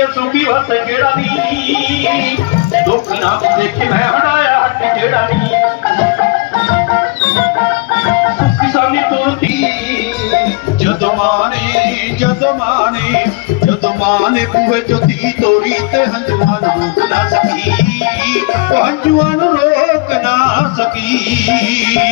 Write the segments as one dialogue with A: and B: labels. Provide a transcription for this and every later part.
A: ਏ ਸੁਖੀ ਵਸੇ ਕਿਹੜਾ ਨਹੀਂ ਦੁੱਖ ਨਾ ਦੇਖੇ ਮੈਂ ਹਟਾਇਆ ਹੱਟ ਜਿਹੜਾ ਨਹੀਂ ਸੁਖੀ ਸਾਨੀ ਤੁਰਦੀ,
B: ਜਦੋਂ ਮਾਨੇ ਜਦੋਂ ਮਾਨੇ ਜਦੋਂ ਮਾਨੇ ਬੂਹੇ ਚੋਂ ਤੋਰੀ ਤੇ ਹੰਝੂਆਂ ਨੂੰ ਰੋਕ ਨਾ ਸਕੀ। ਉਹ ਹੰਝੂਆਂ ਨੂੰ ਰੋਕ ਨਾ ਸਕੀ।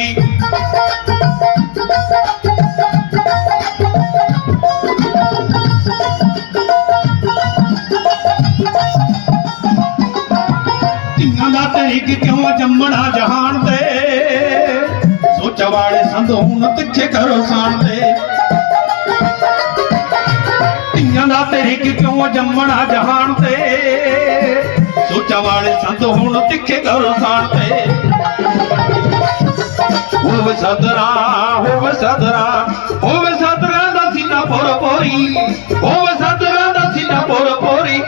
B: ਧੀਆਂ ਦਾ ਤਰੀਕ ਕਿਉਂ ਜੰਮਣਾ ਜਹਾਨ ਤੇ? ਸੋਚ ਵਾਲੇ ਸੰਧ ਹੁਣ ਤਿੱਖੇ ਕਰੋ ਸਾਣ ਤੇ। ਧੀਆਂ ਦਾ ਤਰੀਕ ਕਿਉਂ ਜੰਮਣਾ ਜਹਾਨ ਤੇ? ਸੋਚ ਵਾਲੇ ਸੰਧ ਹੁਣ ਤਿੱਖੇ ਕਰੋ ਸਾਣ ਤੇ। ਹੋਵੇ ਸਦਰਾ ਹੋਵੇ ਸਦਰਾ ਹੋਵੇ ਸਦਰਾ ਦਾ ਸੀਨਾ ਪੋਰ ਪੋਰੀ। ਹੋਵੇ ਸਦਰਾ ਦਾ ਸੀਨਾ ਪੋਰ ਪੋਰੀ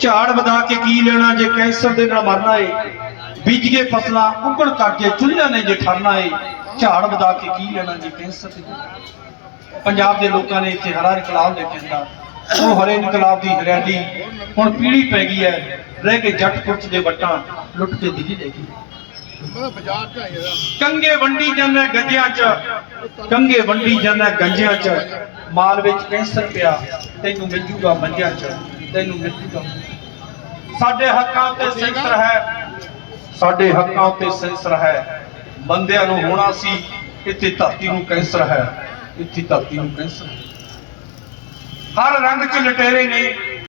B: ਝਾੜ ਵਧਾ ਕੇ ਕੀ ਲੈਣਾ ਜੇ ਕੈਂਸਰ ਦੇ ਨਾਲ ਮਰਨਾ ਏ? ਬੀਜ ਕੇ ਫਸਲਾਂ, ਉਗਣ ਕਰਕੇ ਚੁੱਲ੍ਹਿਆਂ ਨੇ ਜੇ ਠਰਨਾ ਏ, ਝਾੜ ਵਧਾ ਕੇ ਕੀ ਲੈਣਾ ਜੇ ਕੈਂਸਰ ਦੇ ਪੰਜਾਬ ਦੇ ਲੋਕਾਂ ਨੇ ਇੱਥੇ ਹਰਾ ਇਨਕਲਾਬ ਲੈ ਉਹ ਹਰੇ ਇਨਕਲਾਬ ਦੀ ਹਰਿਆਲੀ ਹੁਣ ਪੀੜੀ ਪੈ ਗਈ ਹੈ। ਰਹਿ ਕੇ ਜੱਟ ਕੁਰਚ ਦੇ ਵੱਟਾਂ ਲੁੱਟ ਕੇ ਦਿੱਲੀ ਲੈ ਗਈ ਕੰਗੇ ਵੰਡੀ ਜਾਂਦਾ ਗੰਜਿਆਂ 'ਚ, ਕੰਗੇ ਵੰਡੀ ਜਾਂਦਾ ਗੰਜਿਆਂ 'ਚ। ਮਾਲ ਵਿੱਚ ਕੈਂਸਰ ਪਿਆ, ਤੈਨੂੰ ਮਿਲ ਜੂਗਾ ਮੰਜਿਆਂ 'ਚ। ਤੈਨੂੰ ਜੂਗਾ ਸਾਡੇ ਹੱਕਾਂ ਉੱਤੇ ਸੈਂਸਰ ਹੈ। ਸਾਡੇ ਹੱਕਾਂ ਉੱਤੇ ਸੈਂਸਰ ਹੈ। ਬੰਦਿਆਂ ਨੂੰ ਹੋਣਾ ਸੀ ਇੱਥੇ ਧਰਤੀ ਨੂੰ ਕੈਂਸਰ ਹੈ। ਇੱਥੇ ਧਰਤੀ ਨੂੰ ਕੈਂਸਰ ਹੈ। ਹਰ ਰੰਗ 'ਚ ਲਟੇਰੇ ਨੇ।